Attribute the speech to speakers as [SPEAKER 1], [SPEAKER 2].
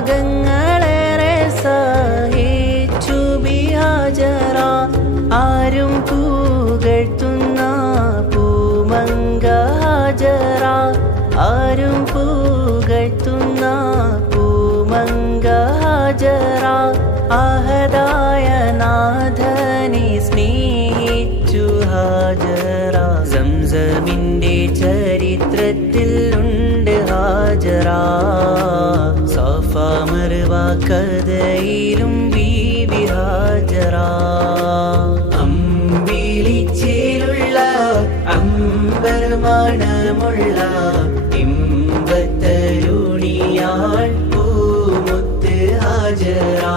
[SPEAKER 1] ത്യാഗങ്ങളേറെ സഹിച്ചു ബിഹാജറ ആരും പൂകഴ്ത്തുന്ന പൂമങ്ക ആരും പൂകഴ്ത്തുന്ന പൂമങ്ക ഹാജറ നാഥനെ സ്നേഹിച്ചു ഹാജറ സംസമിന്റെ ചരിത്രത്തിൽ ഉണ്ട് ഹാജറ പാമറുവാ കഥയിലും വീ വിഹാജരാ അമ്പിളിച്ചേലുള്ള അമ്പർമാണമുള്ള ഇമ്പത്തരുണിയാൾ പൂമുത്ത് ഹാജരാ